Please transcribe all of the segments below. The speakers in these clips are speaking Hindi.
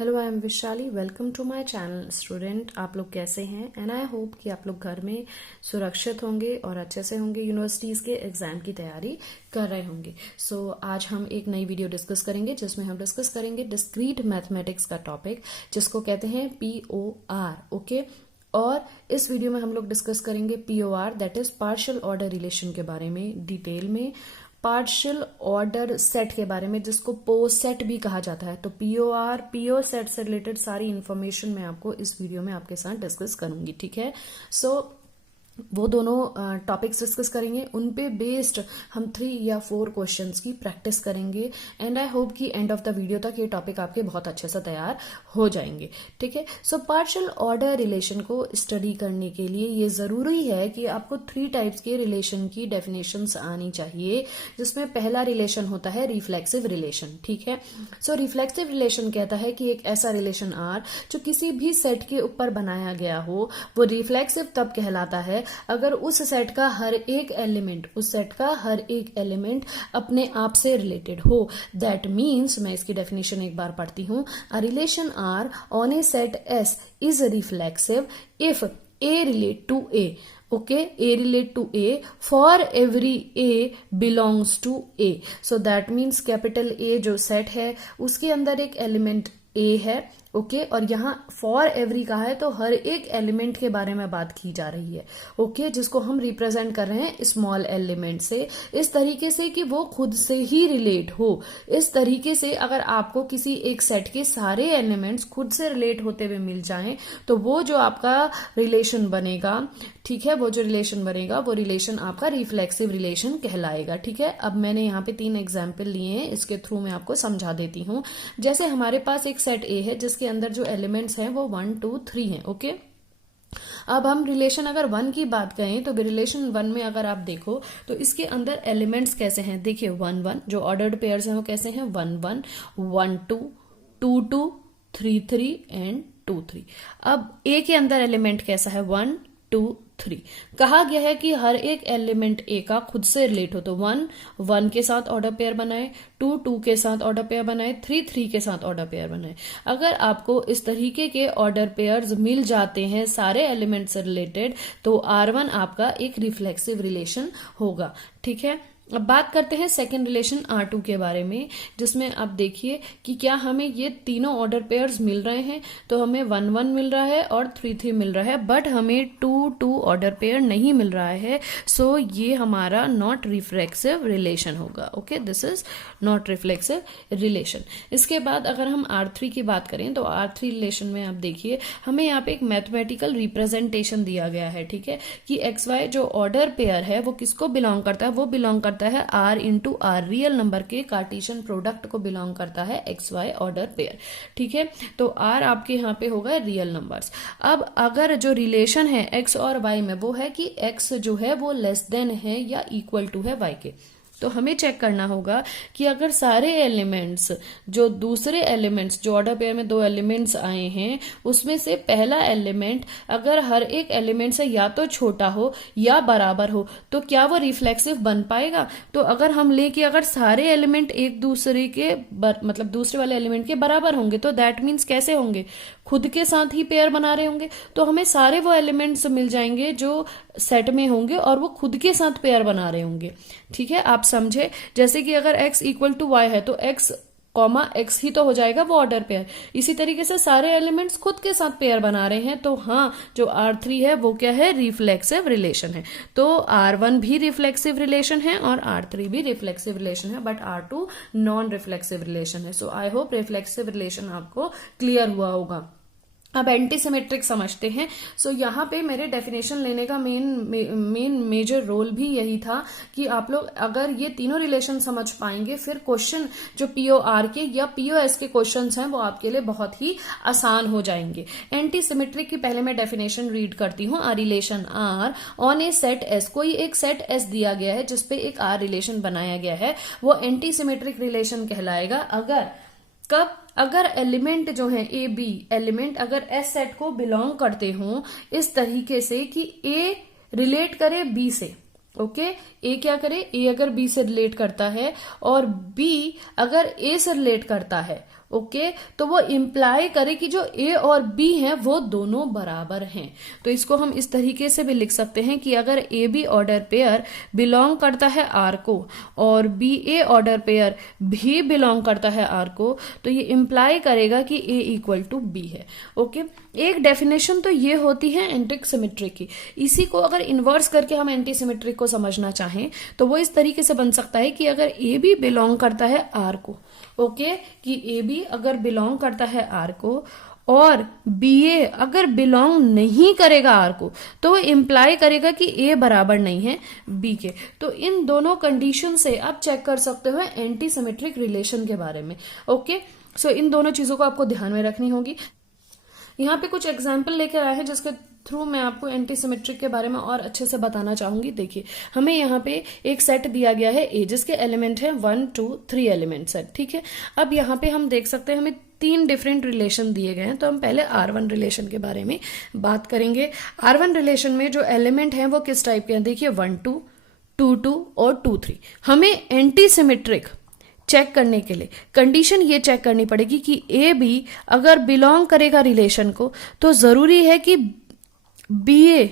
Hello, I am Vishali. Welcome to my channel. Student, आप लोग कैसे हैं? एंड आई होप कि आप लोग घर में सुरक्षित होंगे और अच्छे से होंगे, यूनिवर्सिटीज़ के एग्जाम की तैयारी कर रहे होंगे। आज हम एक नई वीडियो डिस्कस करेंगे जिसमें हम डिस्कस करेंगे डिस्क्रीट मैथमेटिक्स का टॉपिक, जिसको कहते हैं POR। ओके, और इस वीडियो में हम लोग डिस्कस करेंगे POR, that is partial order relation के बारे में डिटेल में, पार्शियल ऑर्डर सेट के बारे में जिसको पो सेट भी कहा जाता है। तो PO सेट से रिलेटेड सारी इंफॉर्मेशन मैं आपको इस वीडियो में आपके साथ डिस्कस करूंगी। ठीक है, वो दोनों टॉपिक्स डिस्कस करेंगे, उन पे बेस्ड हम 3 या 4 क्वेश्चंस की प्रैक्टिस करेंगे। एंड आई होप कि एंड ऑफ द वीडियो तक ये टॉपिक आपके बहुत अच्छे से तैयार हो जाएंगे। ठीक है, पार्शियल ऑर्डर रिलेशन को स्टडी करने के लिए ये जरूरी है कि आपको 3 टाइप्स के रिलेशन की डेफिनेशंस आनी चाहिए, जिसमें पहला रिलेशन होता है रिफ्लेक्सिव रिलेशन। ठीक है, रिफ्लेक्सिव रिलेशन कहता है कि एक ऐसा रिलेशन R जो किसी भी सेट के ऊपर बनाया गया हो, वो रिफ्लेक्सिव तब कहलाता है अगर उस सेट का हर एक एलिमेंट अपने आप से रिलेटेड हो। दैट मीन्स, मैं इसकी डेफिनेशन एक बार पढ़ती हूं, a relation R on A set S is reflexive if A relate to A. Okay, A relate to A for every A belongs to A. So that means capital A जो सेट है उसके अंदर एक एलिमेंट A है। ओके, और यहाँ फॉर एवरी का है, तो हर एक एलिमेंट के बारे में बात की जा रही है। ओके, जिसको हम रिप्रेजेंट कर रहे हैं स्मॉल एलिमेंट से, इस तरीके से कि वो खुद से ही रिलेट हो। इस तरीके से अगर आपको किसी एक सेट के सारे एलिमेंट्स खुद से रिलेट होते हुए मिल जाएं, तो वो जो आपका रिलेशन बनेगा, ठीक है, वो जो रिलेशन बनेगा वो रिलेशन आपका रिफ्लेक्सिव रिलेशन कहलाएगा। ठीक है, अब मैंने यहाँ पे 3 एग्जाम्पल लिए हैं, इसके थ्रू मैं आपको समझा देती हूँ। जैसे हमारे पास एक सेट A है जिसके अंदर जो एलिमेंट्स हैं वो 1 2 3 हैं। ओके, अब हम रिलेशन अगर 1 की बात करें तो रिलेशन 1 में अगर आप देखो तो इसके अंदर एलिमेंट्स कैसे हैं, देखिए 1 1, जो ऑर्डर्ड पेयर्स हैं वो कैसे हैं, 1 1 1 2 2 2 3 3 एंड 2 3। अब A के अंदर एलिमेंट कैसा है, 1 2 3। कहा गया है कि हर एक एलिमेंट A का खुद से रिलेट हो, तो 1 1 के साथ ऑर्डर पेयर बनाए, 2 2 के साथ ऑर्डर पेयर बनाए, 3 3 के साथ ऑर्डर पेयर बनाए। अगर आपको इस तरीके के ऑर्डर पेयर्स मिल जाते हैं सारे एलिमेंट से रिलेटेड, तो R1 आपका एक रिफ्लेक्सिव रिलेशन होगा। ठीक है, अब बात करते हैं सेकेंड रिलेशन R2 के बारे में, जिसमें आप देखिए कि क्या हमें ये तीनों ऑर्डर पेयर्स मिल रहे हैं। तो हमें 1 1 मिल रहा है और 3 3 मिल रहा है, बट हमें 2 2 ऑर्डर पेयर नहीं मिल रहा है। ये हमारा नॉट रिफ्लेक्सिव रिलेशन होगा। Okay, this is not reflexive relation. इसके बाद अगर हम R3 की बात करें तो R3 रिलेशन में आप देखिए हमें यहाँ पे एक मैथमेटिकल रिप्रेजेंटेशन दिया गया है। ठीक है, कि XY जो ऑर्डर पेयर है वो किसको बिलोंग करता है, वो बिलोंग करता है R into R, real number के कार्टेशियन प्रोडक्ट को बिलोंग करता है XY ऑर्डर पेयर। ठीक है, तो R आपके यहाँ पे होगा रियल नंबर्स। अब अगर जो रिलेशन है X और Y में, वो है कि X जो है वो लेस देन है या इक्वल टू है Y के, तो हमें चेक करना होगा कि अगर सारे एलिमेंट्स जो दूसरे एलिमेंट्स जो ऑर्डर पेयर में 2 एलिमेंट्स आए हैं उसमें से पहला एलिमेंट अगर हर एक एलिमेंट से या तो छोटा हो या बराबर हो, तो क्या वो रिफ्लेक्सिव बन पाएगा। तो अगर हम ले कि अगर सारे एलिमेंट एक दूसरे के मतलब दूसरे वाले एलिमेंट के बराबर होंगे, तो दैट मीन्स कैसे होंगे, खुद के साथ ही पेयर बना रहे होंगे। तो हमें सारे वो एलिमेंट्स मिल जाएंगे जो सेट में होंगे और वो खुद के साथ पेयर बना रहे होंगे। ठीक है, आप समझे, जैसे कि अगर x इक्वल टू y है तो x कॉमा x ही तो हो जाएगा वो ऑर्डर पेयर। इसी तरीके से सारे एलिमेंट्स खुद के साथ पेयर बना रहे हैं, तो हाँ, जो R3 है वो क्या है, रिफ्लेक्सिव रिलेशन है। तो R1 भी रिफ्लेक्सिव रिलेशन है और R3 भी रिफ्लेक्सिव रिलेशन है, but R2 non reflexive relation है। आई होप रिफ्लेक्सिव रिलेशन आपको क्लियर हुआ होगा। अब एंटी सिमेट्रिक समझते हैं। यहाँ पे मेरे डेफिनेशन लेने का मेजर रोल भी यही था कि आप लोग अगर ये तीनों रिलेशन समझ पाएंगे, फिर क्वेश्चन जो POR के या POS के क्वेश्चंस हैं वो आपके लिए बहुत ही आसान हो जाएंगे। एंटी सिमेट्रिक की पहले मैं डेफिनेशन रीड करती हूँ। A relation R on A set S, कोई एक सेट S दिया गया है जिसपे एक R रिलेशन बनाया गया है, वो एंटी सिमेट्रिक रिलेशन कहलाएगा अगर एलिमेंट जो है A B एलिमेंट अगर S सेट को बिलोंग करते हो इस तरीके से कि A रिलेट करे B से। ओके, A क्या करे, A अगर B से रिलेट करता है और B अगर A से रिलेट करता है, ओके, तो वो इम्प्लाई करे कि जो ए और बी हैं वो दोनों बराबर हैं। तो इसको हम इस तरीके से भी लिख सकते हैं कि अगर A B order pair belong करता है आर को और बी ए ऑर्डर पेयर भी बिलोंग करता है आर को, तो ये इम्प्लाई करेगा कि ए इक्वल टू बी है। ओके, एक डेफिनेशन तो ये होती है एंटी सिमेट्रिक की। इसी को अगर इन्वर्स करके हम एंटी सिमेट्रिक को समझना चाहें तो वो इस तरीके से बन सकता है कि अगर ए बी बिलोंग करता है आर को, ओके, कि ए बी अगर बिलोंग करता है आर को और बी ए अगर बिलोंग नहीं करेगा आर को, तो वो इम्प्लाई करेगा कि ए बराबर नहीं है बी के। तो इन दोनों कंडीशन से आप चेक कर सकते हो एंटी सिमेट्रिक रिलेशन के बारे में। ओके, सो इन दोनों चीजों को आपको ध्यान में रखनी होगी। यहाँ पे कुछ एग्जाम्पल लेकर आए हैं जिसके थ्रू मैं आपको एंटी सिमेट्रिक के बारे में और अच्छे से बताना चाहूंगी। देखिए, हमें यहाँ पे एक सेट दिया गया है ए, जिसके एलिमेंट है 1 2 3 एलिमेंट सेट, ठीक है। अब यहाँ पे हम देख सकते हैं हमें 3 डिफरेंट रिलेशन दिए गए हैं, तो हम पहले R1 रिलेशन के बारे में बात करेंगे। R1 रिलेशन में जो एलिमेंट हैं वो किस टाइप के हैं, देखिए 1 2 2 2 और 2 3। हमें एंटी सिमेट्रिक चेक करने के लिए कंडीशन ये चेक करनी पड़ेगी कि ए बी अगर बिलोंग करेगा रिलेशन को, तो जरूरी है कि बी ए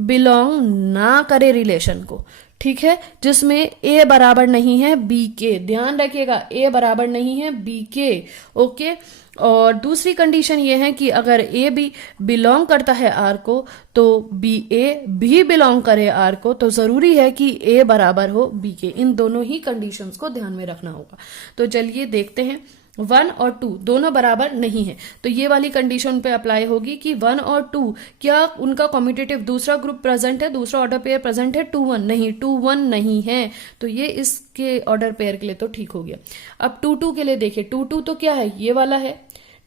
बिलोंग ना करे रिलेशन को, ठीक है, जिसमें ए बराबर नहीं है बी के। ध्यान रखिएगा, ए बराबर नहीं है बी के। ओके, और दूसरी कंडीशन ये है कि अगर ए बी बिलोंग करता है आर को, तो बी ए भी बिलोंग करे आर को, तो जरूरी है कि ए बराबर हो बी के। इन दोनों ही कंडीशंस को ध्यान में रखना होगा। तो चलिए देखते हैं, 1 और 2 दोनों बराबर नहीं है, तो ये वाली कंडीशन पे अप्लाई होगी कि 1 और 2 क्या उनका कॉम्यूटेटिव दूसरा ग्रुप प्रेजेंट है, दूसरा ऑर्डर पेयर प्रेजेंट है 2 1 नहीं, 2 1 नहीं है, तो ये इसके ऑर्डर पेयर के लिए तो ठीक हो गया। अब 2 2 के लिए देखिए, 2 2 तो क्या है, ये वाला है,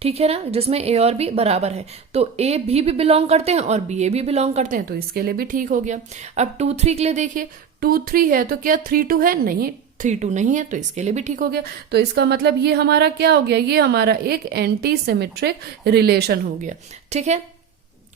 ठीक है ना, जिसमें ए और बी बराबर है, तो ए भी बिलोंग करते हैं और बी ए भी बिलोंग करते हैं, तो इसके लिए भी ठीक हो गया। अब 2 3 के लिए देखिए, 2 3 है तो क्या 3 2 है, नहीं 3 2 नहीं है, तो इसके लिए भी ठीक हो गया। तो इसका मतलब ये हमारा क्या हो गया, ये हमारा एक एंटी सिमेट्रिक रिलेशन हो गया, ठीक है।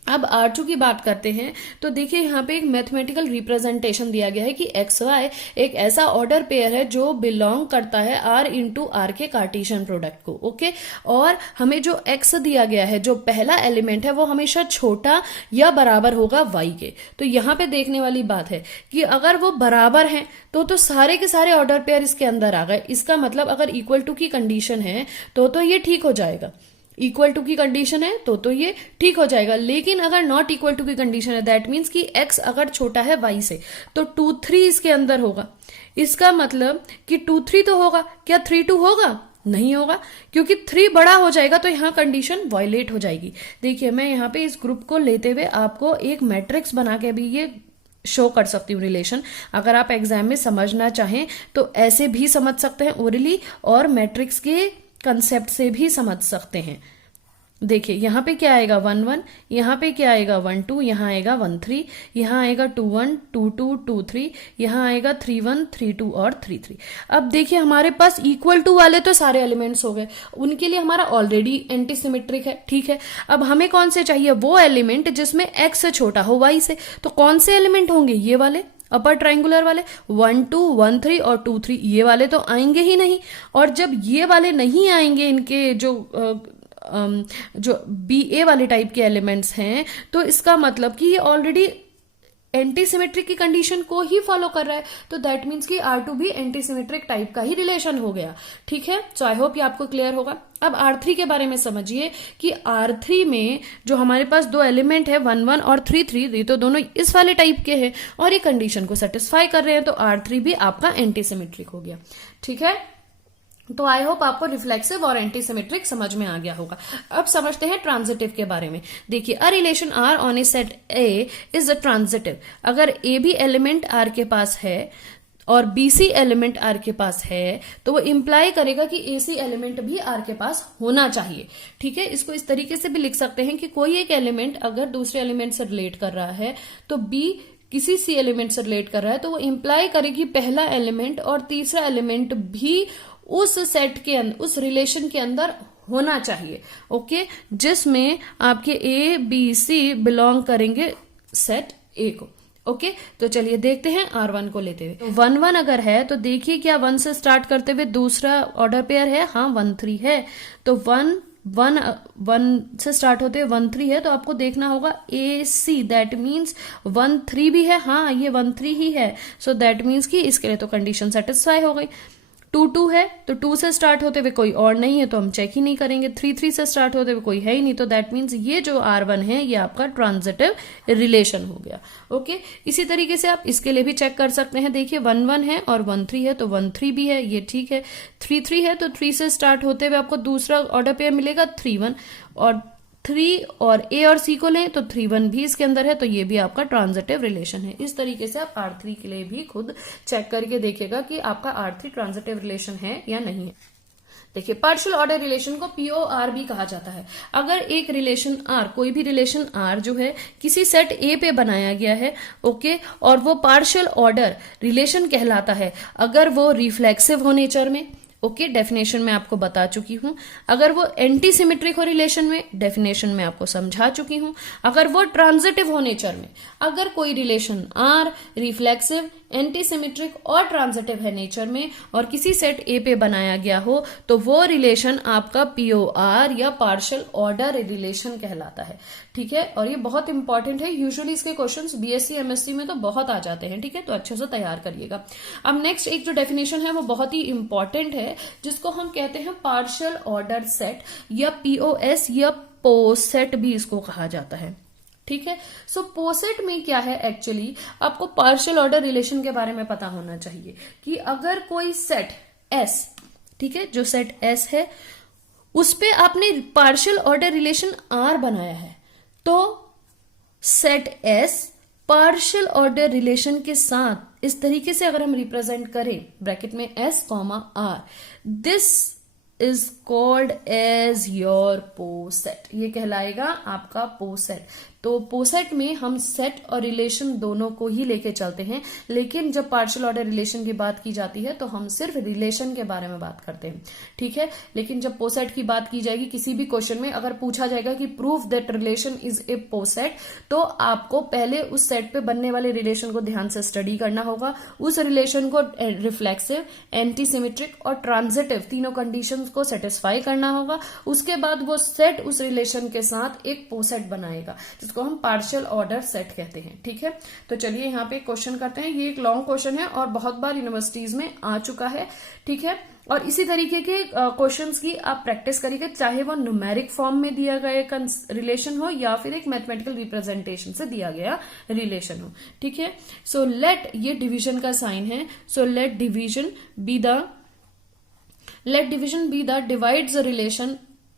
अब R2 की बात करते हैं, तो देखिए यहाँ पे एक मैथमेटिकल रिप्रेजेंटेशन दिया गया है कि XY एक ऐसा ऑर्डर पेयर है जो बिलोंग करता है R इंटू R के कार्टेशियन प्रोडक्ट को, ओके। और हमें जो X दिया गया है, जो पहला एलिमेंट है, वो हमेशा छोटा या बराबर होगा Y के। तो यहाँ पे देखने वाली बात है कि अगर वो बराबर हैं तो सारे के सारे ऑर्डर पेयर इसके अंदर आ गए। इसका मतलब अगर इक्वल टू की कंडीशन है तो ये ठीक हो जाएगा, इक्वल टू की कंडीशन है तो ये ठीक हो जाएगा। लेकिन अगर नॉट इक्वल टू की कंडीशन है, दैट मीन्स कि x अगर छोटा है y से, तो 2 3 इसके अंदर होगा। इसका मतलब कि 2 3 तो होगा, क्या 3 2 होगा, नहीं होगा, क्योंकि 3 बड़ा हो जाएगा तो यहाँ कंडीशन वायलेट हो जाएगी। देखिए, मैं यहाँ पे इस ग्रुप को लेते हुए आपको एक मैट्रिक्स बना के भी ये शो कर सकती हूँ रिलेशन। अगर आप एग्जाम में समझना चाहें तो ऐसे भी समझ सकते हैं ओरली, और मैट्रिक्स के कंसेप्ट से भी समझ सकते हैं। देखिए, यहाँ पे क्या आएगा 1 1, यहाँ पे क्या आएगा 1 2, यहाँ आएगा 1 3, यहाँ आएगा 2 1 2 2 2 3, यहाँ आएगा 3 1 3 2 और 3 3। अब देखिए, हमारे पास इक्वल टू वाले तो सारे एलिमेंट्स हो गए, उनके लिए हमारा ऑलरेडी एंटी सिमेट्रिक है, ठीक है। अब हमें कौन से चाहिए, वो एलिमेंट जिसमें x से छोटा हो y से। तो कौन से एलिमेंट होंगे, ये वाले अपर ट्राइंगुलर वाले 1 2 1 3 और 2 3, ये वाले तो आएंगे ही नहीं। और जब ये वाले नहीं आएंगे, इनके जो बी ए वाले टाइप के एलिमेंट्स हैं, तो इसका मतलब कि ये ऑलरेडी एंटी सिमेट्रिक की कंडीशन को ही फॉलो कर रहा है, तो दैट मीन्स कि R2 भी एंटी सिमेट्रिक टाइप का ही रिलेशन हो गया, ठीक है। सो आई होप ये आपको क्लियर होगा। अब R3 के बारे में समझिए कि R3 में जो हमारे पास 2 एलिमेंट है 1 1 और 3 3, ये तो दोनों इस वाले टाइप के हैं और ये कंडीशन को सेटिस्फाई कर रहे हैं, तो R3 भी आपका एंटी सिमेट्रिक हो गया, ठीक है। तो आई होप आपको रिफ्लेक्सिव और एंटी सिमेट्रिक समझ में आ गया होगा। अब समझते हैं ट्रांजिटिव के बारे में। देखिए, a relation R on A set A is a transitive. अगर A भी एलिमेंट R के पास है और BC एलिमेंट R के पास है, तो वो इंप्लाई करेगा कि AC एलिमेंट भी R के पास होना चाहिए, ठीक है। इसको इस तरीके से भी लिख सकते हैं कि कोई एक एलिमेंट अगर दूसरे एलिमेंट से रिलेट कर रहा है, तो B किसी C एलिमेंट से रिलेट कर रहा है, तो वो इंप्लाई करेगी पहला एलिमेंट और तीसरा एलिमेंट भी उस सेट के अंदर, उस रिलेशन के अंदर होना चाहिए, ओके, जिसमें आपके A B C बिलोंग करेंगे सेट A को, ओके तो चलिए देखते हैं R1 को लेते हुए। 1 1 अगर है तो देखिए क्या 1 से स्टार्ट करते हुए दूसरा ऑर्डर पेयर है, हाँ 1 3 है। तो 1 1 1 से स्टार्ट होते हुए 1 3 है, तो आपको देखना होगा AC, दैट मीन्स 1 3 भी है, हाँ ये 1 3 ही है। सो दैट मीन्स कि इसके लिए तो कंडीशन सेटिस्फाई हो गई। 2 2 है तो 2 से स्टार्ट होते हुए कोई और नहीं है तो हम चेक ही नहीं करेंगे। 3 3 से स्टार्ट होते हुए कोई है ही नहीं, तो दैट मीन्स ये जो R1 है ये आपका ट्रांजिटिव रिलेशन हो गया। ओके इसी तरीके से आप इसके लिए भी चेक कर सकते हैं। देखिए 1 1 है और 1 3 है तो 1 3 भी है, ये ठीक है। 3 3 है तो 3 से स्टार्ट होते हुए आपको दूसरा ऑर्डर पेयर मिलेगा 3 1, और 3 और A और C को लें तो 3 1 भी इसके अंदर है, तो ये भी आपका ट्रांजिटिव रिलेशन है। इस तरीके से आप R3 के लिए भी खुद चेक करके देखिएगा कि आपका R3 ट्रांजिटिव रिलेशन है या नहीं है। देखिए पार्शियल ऑर्डर रिलेशन को POR भी कहा जाता है। अगर एक रिलेशन R, कोई भी रिलेशन R जो है किसी सेट A पे बनाया गया है, ओके, और वो पार्शियल ऑर्डर रिलेशन कहलाता है अगर वो रिफ्लेक्सिव हो नेचर में, ओके डेफिनेशन में आपको बता चुकी हूं। अगर वो एंटी सिमेट्रिक हो रिलेशन में, डेफिनेशन में आपको समझा चुकी हूं। अगर वो ट्रांजिटिव हो नेचर में, अगर कोई relation R reflexive, anti symmetric और ट्रांजिटिव है नेचर में और किसी सेट A पे बनाया गया हो, तो वो रिलेशन आपका POR या पार्शियल ऑर्डर रिलेशन कहलाता है। ठीक है, और ये बहुत इंपॉर्टेंट है, यूजुअली इसके क्वेश्चंस BSc MSc में तो बहुत आ जाते हैं। ठीक है, तो अच्छे से तैयार करिएगा। अब नेक्स्ट एक जो डेफिनेशन है वो बहुत ही इंपॉर्टेंट है, जिसको हम कहते हैं पार्शियल ऑर्डर सेट या POS या पोसेट भी इसको कहा जाता है। ठीक है, सो पोसेट में क्या है, एक्चुअली आपको पार्शियल ऑर्डर रिलेशन के बारे में पता होना चाहिए कि अगर कोई सेट S, ठीक है, जो सेट S है उस पे आपने पार्शियल ऑर्डर रिलेशन R बनाया है, तो set S partial order relation के साथ इस तरीके से अगर हम रिप्रेजेंट करें ब्रैकेट में S, R, this is called as your poset, ये कहलाएगा आपका पोसेट। तो पोसेट में हम सेट और रिलेशन दोनों को ही लेके चलते हैं, लेकिन जब पार्शियल ऑर्डर रिलेशन की बात की जाती है तो हम सिर्फ रिलेशन के बारे में बात करते हैं। ठीक है, लेकिन जब पोसेट की बात की जाएगी किसी भी क्वेश्चन में, अगर पूछा जाएगा कि proof that relation is a poset, तो आपको पहले उस सेट पे बनने वाले रिलेशन को ध्यान से स्टडी करना होगा। उस रिलेशन को रिफ्लेक्सिव, एंटी सिमेट्रिक और ट्रांजिटिव तीनों कंडीशंस को सेटिस्फाई करना होगा। उसके बाद वो सेट उस रिलेशन के साथ एक पोसेट बनाएगा, जिसको हम पार्शियल ऑर्डर सेट कहते हैं। ठीक है, तो चलिए यहाँ पे क्वेश्चन करते हैं। ये एक लॉन्ग क्वेश्चन है और बहुत बार यूनिवर्सिटीज में आ चुका है। ठीक है, और इसी तरीके के क्वेश्चंस की आप प्रैक्टिस करिएगा, चाहे वो न्यूमेरिक फॉर्म में दिया गया रिलेशन हो या फिर एक मैथमेटिकल रिप्रेजेंटेशन से दिया गया रिलेशन हो। ठीक है, सो लेट, ये डिवीजन का साइन है, so let division be the divides the relation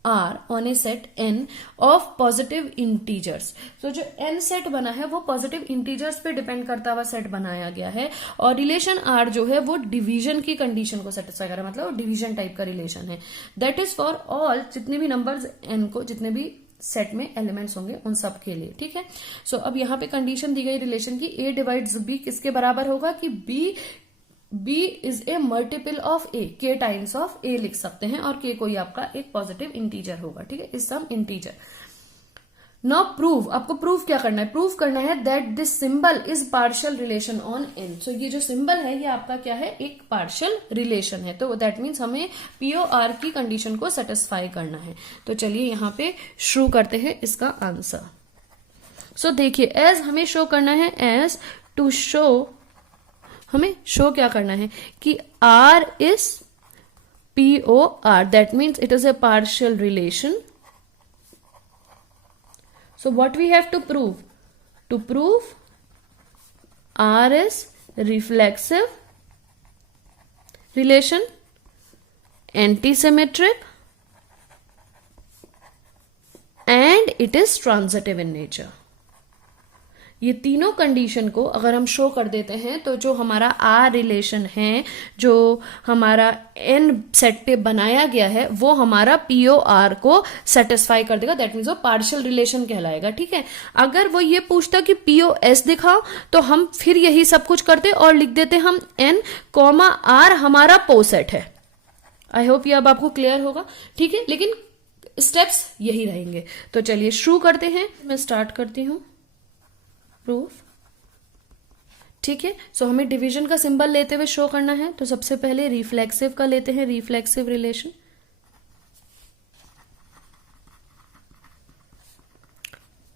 R on a set N of positive integers। तो जो N सेट बना है वो पॉजिटिव इंटीजर्स पे डिपेंड करता हुआ सेट बनाया गया है, और रिलेशन R जो है वो डिवीजन की कंडीशन को सेटिस्फाई कर रहा है, मतलब डिवीजन टाइप का रिलेशन है। दैट इज फॉर ऑल, जितने भी नंबर्स N को, जितने भी सेट में एलिमेंट्स होंगे उन सब के लिए। ठीक है, सो अब यहाँ पे कंडीशन दी गई रिलेशन की A डिवाइड्स B किसके बराबर होगा कि B is a multiple of A, K times of A लिख सकते हैं, और K कोई आपका एक पॉजिटिव इंटीजर होगा। ठीक है, is some integer. Now prove, आपको प्रूव क्या करना है, प्रूव करना है that this symbol is partial relation on N। So ये जो सिंबल है ये आपका क्या है, एक पार्शियल रिलेशन है, तो दैट मीन्स हमें POR की कंडीशन को सेटिस्फाई करना है। तो चलिए यहाँ पे शुरू करते हैं इसका आंसर। सो देखिए, एज हमें शो करना है, एज टू शो, हमें शो क्या करना है कि R is POR, that means it is a partial relation. So what we have to prove? To prove R is reflexive relation, antisymmetric, and it is transitive in nature। ये तीनों कंडीशन को अगर हम शो कर देते हैं तो जो हमारा R रिलेशन है, जो हमारा N सेट पे बनाया गया है, वो हमारा POR को सेटिस्फाई कर देगा। दैट मीन्स वो पार्शियल रिलेशन कहलाएगा। ठीक है, अगर वो ये पूछता कि POS दिखाओ, तो हम फिर यही सब कुछ करते और लिख देते हम N, R हमारा पोसेट है। आई होप ये अब आपको क्लियर होगा। ठीक है, लेकिन स्टेप्स यही रहेंगे। तो चलिए शुरू करते हैं, मैं स्टार्ट करती हूं प्रूफ। ठीक है, सो हमें डिवीजन का सिंबल लेते हुए शो करना है, तो सबसे पहले रिफ्लेक्सिव का लेते हैं, रिफ्लेक्सिव रिलेशन।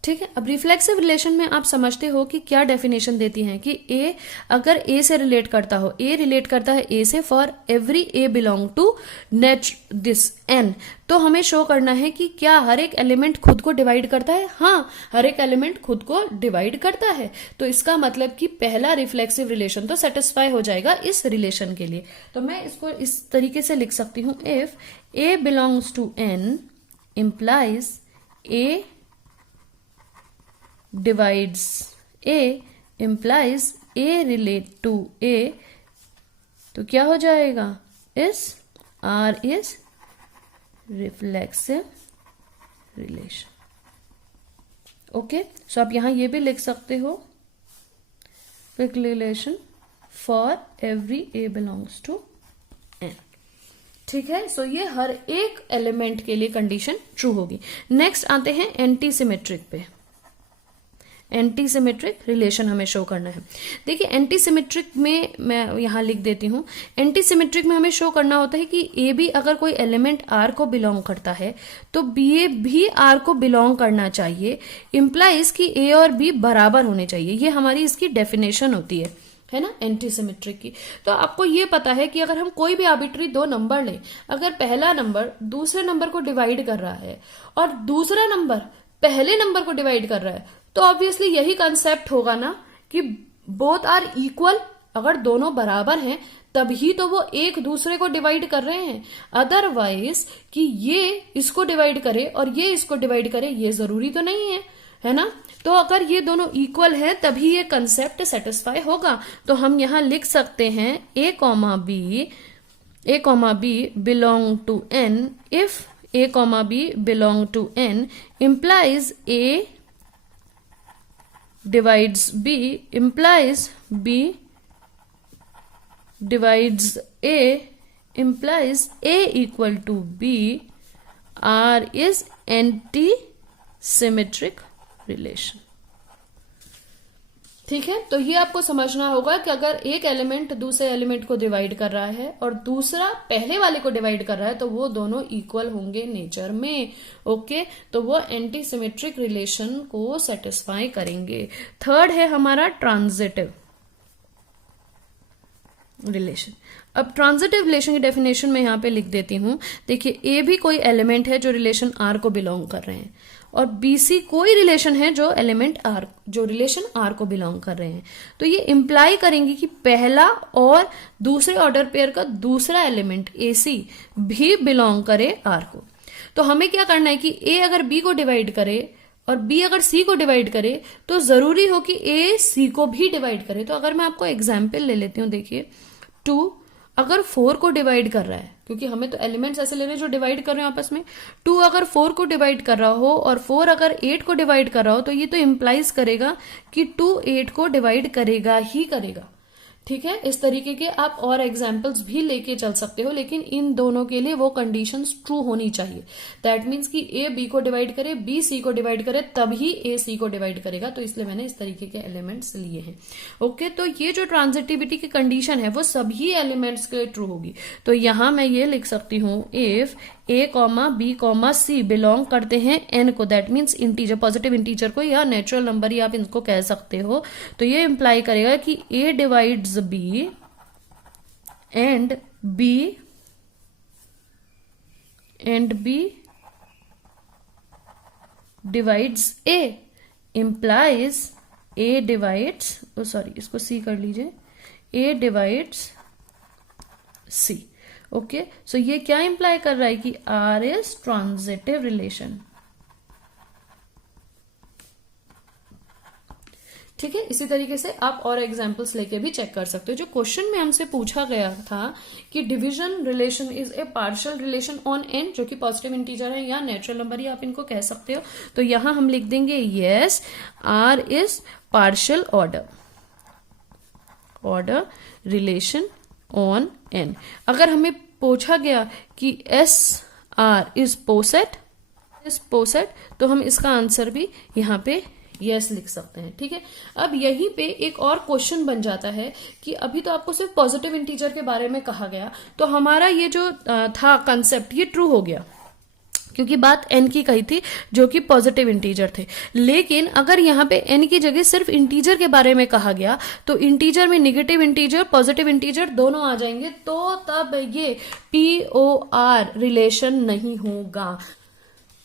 ठीक है, अब रिफ्लेक्सिव रिलेशन में आप समझते हो कि क्या डेफिनेशन देती हैं कि ए अगर ए से रिलेट करता हो, ए रिलेट करता है ए से for every A belong to net this N, तो हमें शो करना है कि क्या हर एक एलिमेंट खुद को डिवाइड करता है। हाँ, हर एक एलिमेंट खुद को डिवाइड करता है, तो इसका मतलब कि पहला रिफ्लेक्सिव रिलेशन तो सेटिस्फाई हो जाएगा इस रिलेशन के लिए। तो मैं इसको इस तरीके से लिख सकती हूं, if A belongs to N implies A divides A implies A relate to A, तो क्या हो जाएगा, इस R is reflexive relation। Okay, so आप यहां ये भी लिख सकते हो, relation for every A belongs to N। ठीक है, सो ये हर एक एलिमेंट के लिए कंडीशन ट्रू होगी। नेक्स्ट आते हैं एंटी सिमेट्रिक पे। एंटी सिमेट्रिक रिलेशन हमें शो करना है। देखिए, एंटी सिमेट्रिक में मैं यहां लिख देती हूं, एंटी सिमेट्रिक में हमें शो करना होता है कि ए बी अगर कोई एलिमेंट आर को बिलोंग करता है तो बी ए भी आर को बिलोंग करना चाहिए, इंप्लाइज कि ए और बी बराबर होने चाहिए। ये हमारी इसकी डेफिनेशन होती है ना, एंटी सिमेट्रिक की। तो आपको ये पता है कि अगर हम कोई भी आर्बिट्री दो नंबर लें, अगर पहला नंबर दूसरे नंबर को डिवाइड कर रहा है और दूसरा नंबर पहले नंबर को डिवाइड कर रहा है, तो ऑब्वियसली यही कंसेप्ट होगा ना कि बोथ आर इक्वल। अगर दोनों बराबर हैं तभी तो वो एक दूसरे को डिवाइड कर रहे हैं, अदरवाइज कि ये इसको डिवाइड करे और ये इसको डिवाइड करे, ये जरूरी तो नहीं है ना। तो अगर ये दोनों इक्वल है तभी ये कंसेप्ट सेटिस्फाई होगा। तो हम यहां लिख सकते हैं A comma B belong to N, if A comma B belong to N implies A divides B implies B divides A implies A equal to B, R is anti-symmetric relation। ठीक है, तो ये आपको समझना होगा कि अगर एक एलिमेंट दूसरे एलिमेंट को डिवाइड कर रहा है और दूसरा पहले वाले को डिवाइड कर रहा है तो वो दोनों इक्वल होंगे नेचर में। ओके, तो वो एंटी सिमेट्रिक रिलेशन को सेटिस्फाई करेंगे। थर्ड है हमारा ट्रांजिटिव रिलेशन। अब ट्रांजिटिव रिलेशन की डेफिनेशन में यहां पे लिख देती हूं। देखिए, ए भी कोई एलिमेंट है जो रिलेशन आर को बिलोंग कर रहे हैं और बीसी कोई रिलेशन है जो रिलेशन आर को बिलोंग कर रहे हैं। तो ये इंप्लाई करेंगे कि पहला और दूसरे ऑर्डर पेयर का दूसरा एलिमेंट एसी भी बिलोंग करे आर को। तो हमें क्या करना है कि ए अगर बी को डिवाइड करे और बी अगर सी को डिवाइड करे तो जरूरी हो कि ए सी को भी डिवाइड करे। तो अगर मैं आपको एग्जाम्पल ले लेती हूं, देखिए 2 अगर 4 को डिवाइड कर रहा है, क्योंकि हमें तो एलिमेंट्स ऐसे लेने जो डिवाइड कर रहे हैं आपस में, 2 अगर 4 को डिवाइड कर रहा हो और 4 अगर 8 को डिवाइड कर रहा हो, तो ये तो इंप्लाइज करेगा कि 2 8 को डिवाइड करेगा ही करेगा। ठीक है, इस तरीके के आप और एग्जाम्पल्स भी लेके चल सकते हो, लेकिन इन दोनों के लिए वो कंडीशंस ट्रू होनी चाहिए। दैट मीन्स कि ए बी को डिवाइड करे, बी सी को डिवाइड करे, तभी ए सी को डिवाइड करेगा। तो इसलिए मैंने इस तरीके के एलिमेंट्स लिए हैं। ओके, तो ये जो ट्रांजिटिविटी की कंडीशन है वो सभी एलिमेंट्स के लिए ट्रू होगी। तो यहां मैं ये लिख सकती हूं, if A comma B comma C belong करते हैं एन को, that means integer, positive integer को या नेचुरल नंबर ही आप इनको कह सकते हो, तो ये इंप्लाई करेगा कि A divides B and B divides A, implies A divides, इसको सी कर लीजिए, ए डिवाइड्स सी। ओके, सो ये क्या इंप्लाई कर रहा है कि आर इज ट्रांजिटिव रिलेशन। ठीक है, इसी तरीके से आप और एग्जांपल्स लेके भी चेक कर सकते हो। जो क्वेश्चन में हमसे पूछा गया था कि division relation is A partial relation on N, जो कि पॉजिटिव इंटीजर है या नेचुरल नंबर ही आप इनको कह सकते हो, तो यहां हम लिख देंगे yes, R is partial order relation on N. अगर हमें पूछा गया कि एस आर इज पोसेट, तो हम इसका आंसर भी यहां पे यस लिख सकते हैं। ठीक है, अब यहीं पे एक और क्वेश्चन बन जाता है कि अभी तो आपको सिर्फ पॉजिटिव इंटीजर के बारे में कहा गया, तो हमारा ये जो था कंसेप्ट ये ट्रू हो गया क्योंकि बात एन की कही थी जो कि पॉजिटिव इंटीजर थे। लेकिन अगर यहाँ पे एन की जगह सिर्फ इंटीजर के बारे में कहा गया तो इंटीजर में नेगेटिव इंटीजर पॉजिटिव इंटीजर दोनों आ जाएंगे, तो तब ये POR रिलेशन नहीं होगा।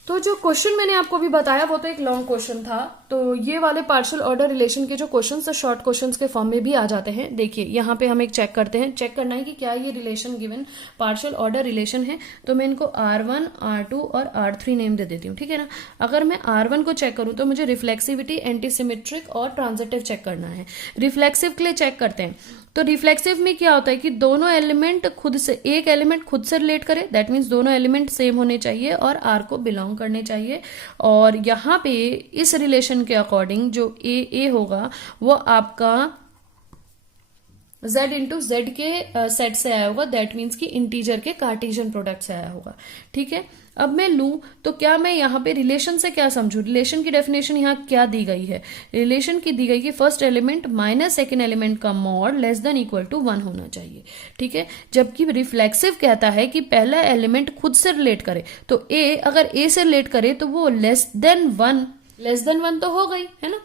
तो जो क्वेश्चन मैंने आपको अभी बताया वो तो एक लॉन्ग क्वेश्चन था, तो ये वाले पार्शियल ऑर्डर रिलेशन के जो क्वेश्चंस शॉर्ट क्वेश्चंस के फॉर्म में भी आ जाते हैं। देखिए यहाँ पे हम एक चेक करते हैं, चेक करना है कि क्या ये relation given partial order relation है। तो मैं इनको R1, R2 और R3 नेम दे देती हूँ, ठीक है ना। अगर मैं R1 को चेक करूँ तो मुझे रिफ्लेक्सिविटी, एंटीसिमेट्रिक और ट्रांजिटिव चेक करना है। रिफ्लेक्सिव के लिए चेक करते हैं, तो रिफ्लेक्सिव में क्या होता है कि दोनों एलिमेंट खुद से, एक एलिमेंट खुद से रिलेट करे, दैट मीन्स दोनों एलिमेंट सेम होने चाहिए और R को बिलोंग करने चाहिए। और यहाँ पे इस रिलेशन के अकॉर्डिंग जो ए होगा वो आपका Z इंटू जेड के सेट से आया होगा, दैट मीन्स कि इंटीजर के कार्टेशियन प्रोडक्ट से आया होगा। ठीक है, अब मैं लूं तो क्या मैं यहाँ पे रिलेशन से क्या समझू, रिलेशन की डेफिनेशन यहाँ क्या दी गई है। रिलेशन की दी गई कि first element minus second element का mod less than equal to 1 होना चाहिए। ठीक है, जबकि रिफ्लेक्सिव कहता है कि पहला एलिमेंट खुद से रिलेट करे, तो ए अगर ए से रिलेट करे तो वो लेस देन वन तो हो गई है ना।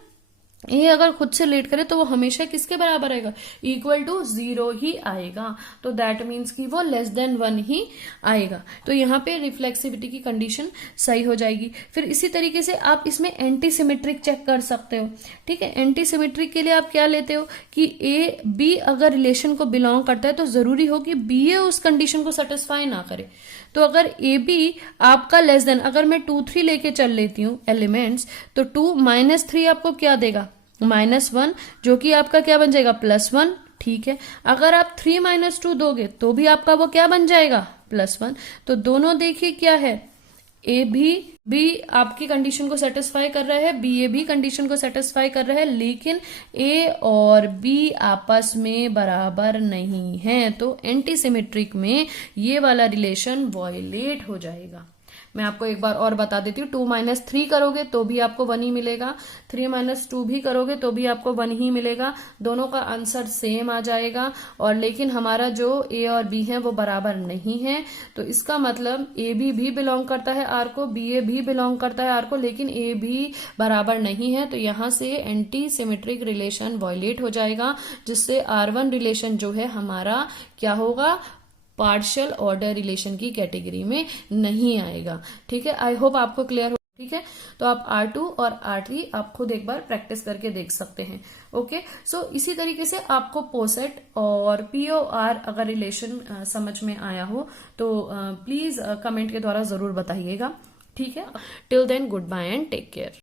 ये अगर खुद से रिलेट करे तो वो हमेशा किसके बराबर आएगा, इक्वल टू 0 ही आएगा, तो दैट मीन्स कि वो लेस देन 1 ही आएगा। तो यहाँ पे रिफ्लेक्सिविटी की कंडीशन सही हो जाएगी। फिर इसी तरीके से आप इसमें एंटी सिमेट्रिक चेक कर सकते हो। ठीक है, एंटी सिमेट्रिक के लिए आप क्या लेते हो कि ए बी अगर रिलेशन को बिलोंग करता है तो जरूरी हो कि बी ए उस कंडीशन को सेटिस्फाई ना करे। तो अगर ए बी आपका लेस देन, अगर मैं 2 3 लेके चल लेती हूँ एलिमेंट्स, तो 2 माइनस 3 आपको क्या देगा, -1, जो कि आपका क्या बन जाएगा, +1। ठीक है, अगर आप 3 - 2 दोगे तो भी आपका वो क्या बन जाएगा, +1। तो दोनों देखिए क्या है, ए भी आपकी कंडीशन को सेटिस्फाई कर रहा है, बी ए भी कंडीशन को सेटिस्फाई कर रहा है, लेकिन ए और बी आपस में बराबर नहीं है, तो एंटी सिमेट्रिक में ये वाला रिलेशन वॉयलेट हो जाएगा। मैं आपको एक बार और बता देती हूँ, 2 - 3 करोगे तो भी आपको 1 ही मिलेगा, 3 - 2 भी करोगे तो भी आपको 1 ही मिलेगा, दोनों का आंसर सेम आ जाएगा। और लेकिन हमारा जो ए और बी है वो बराबर नहीं है, तो इसका मतलब ए बी भी बिलोंग करता है आर को, बी ए भी बिलोंग करता है आर को, लेकिन ए भी बराबर नहीं है, तो यहाँ से एंटी सिमेट्रिक रिलेशन वॉयलेट हो जाएगा, जिससे R1 रिलेशन जो है हमारा क्या होगा, पार्शियल ऑर्डर रिलेशन की कैटेगरी में नहीं आएगा। ठीक है, आई होप आपको क्लियर हो। ठीक है, तो आप R2 और R3 आप खुद एक बार प्रैक्टिस करके देख सकते हैं। ओके, सो इसी तरीके से आपको पोसेट और POR अगर रिलेशन समझ में आया हो तो प्लीज कमेंट के द्वारा जरूर बताइएगा। ठीक है, till then goodbye and take care.